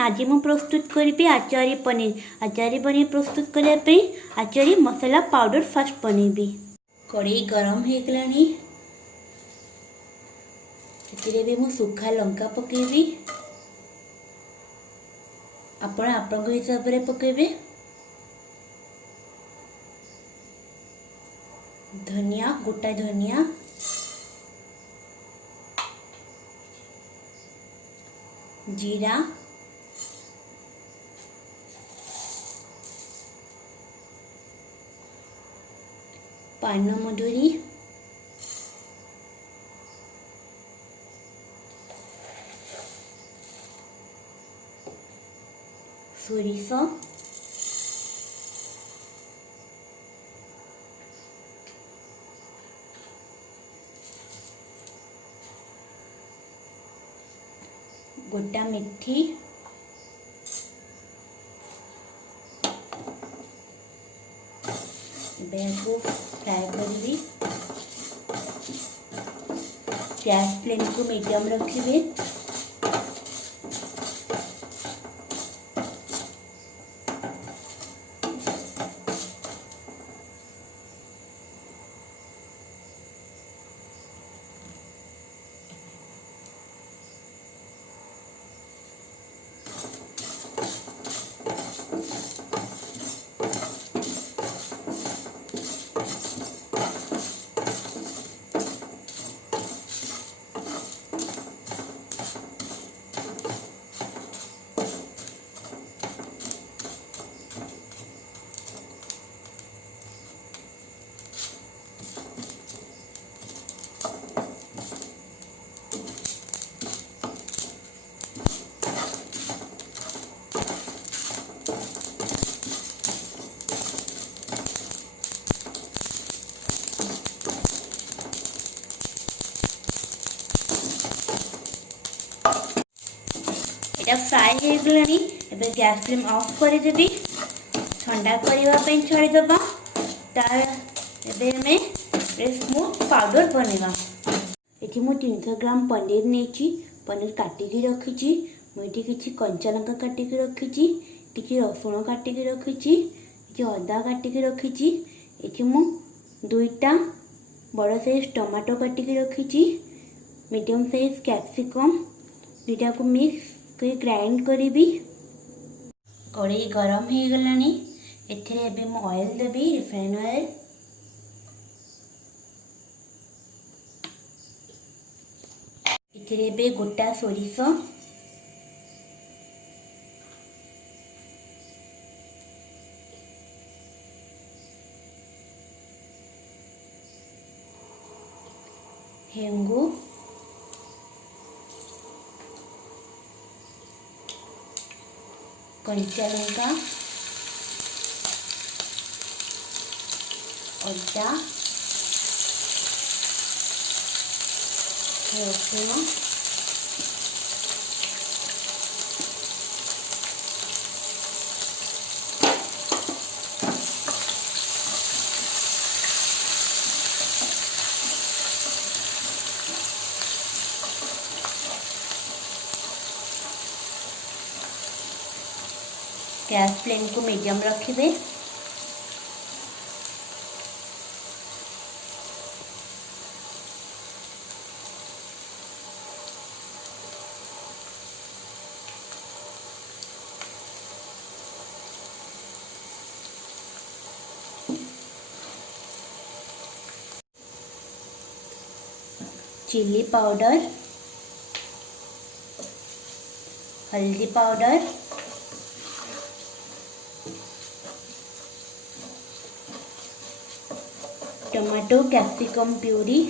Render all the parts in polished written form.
आज मु प्रस्तुत करी आचारी पनीर। आचारी पनीर प्रस्तुत करने आचारी मसाला पाउडर फास्ट बनैबी। कड़ाई गरम हो गलानी, मु सुखा लंका पकेबी। आपण आपन हिसाब से पकेबे। धनिया, गोटा धनिया, जीरा, पानमधुरी, सोरिष, गोटा मेथी, को फ्राए करी। गैस फ्लेम को मीडियम रखिए। फ्राए हो गलानी। एबे गैस फ्लेम ऑफ कर देबी। ठंडा करने छाड़ीदबा। स्मूथ पाउडर बनेगा। ये मु 300 ग्राम पनीर नहीं, पनीर काटिकी रखी। मुझे किसी कंचा लंका काटिकी रखी, किसी रसुण काटिकी रखी, किसी अदा काटिकी रखी। ये मु 2टा बड़ साइज टमाटो काटिकी रखी। मीडियम साइज कैप्सिकम 2टा को मिक्स ग्राइंड करी। कड़ाई गरम हो गलानी। एबे मु ऑयल देबी, रिफाइन ऑयल। एबे गोटा सोरिष, हेंगु, कंचा लंका, अदा, रसुण, गैस फ्लेम को मीडियम रखिए। चिल्ली पाउडर, हल्दी पाउडर, टमाटो कैप्सिकम प्यूरी,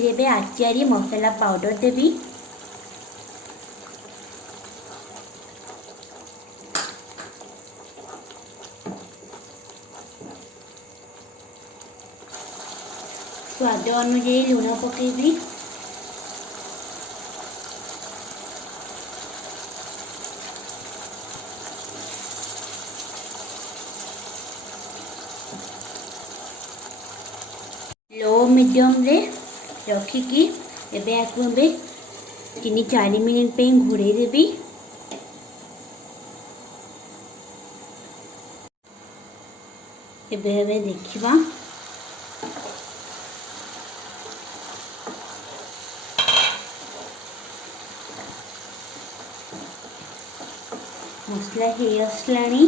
एबे आचारी मसाला पाउडर देबी। स्वाद अनुଯାयी लुण पकेबी। मीडियम रे रखिकी एबे आकु एबे 3-4 मिनिट पे घोड़े देबी। एबे एबे देखिबा मसला हे आसलानी।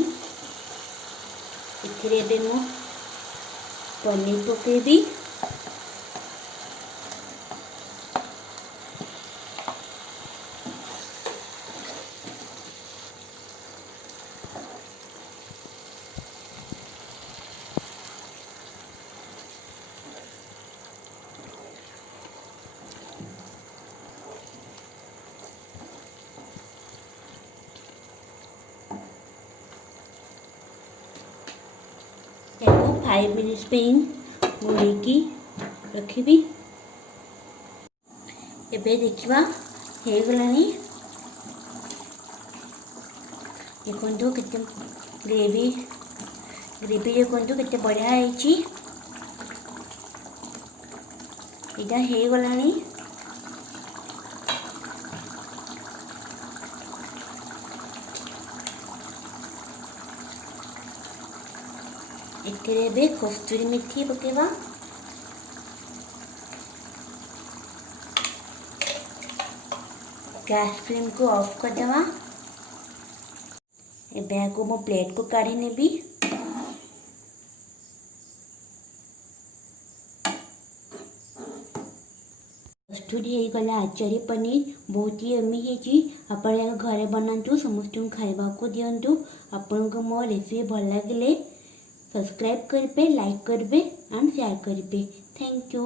एथिरे एबे मो पनीर पकेबी। याको 5 मिनिट्स पे घोड़ेकी रखिबी। एबे देखिबा हे गलानी। देखंतु केते ग्रेवी देखंतु केते बढ़िया आइची। इटा हे गलानी। एथिरे बे कस्तूरी मेथी पकेबा। गैस फ्लेम को ऑफ कर देवा। एबे को मो प्लेट को काढ़ी नेबी। प्रस्तुत हो गला आचार्य पनीर। बहुत ही यम्मी है। आपण घरे बनातु समस्त खाइबा को दियंतु। आपण को मो रेसिपी भल लगे सब्सक्राइब करेंगे, लाइक करेंगे एंड शेयर करेंगे। Thank you.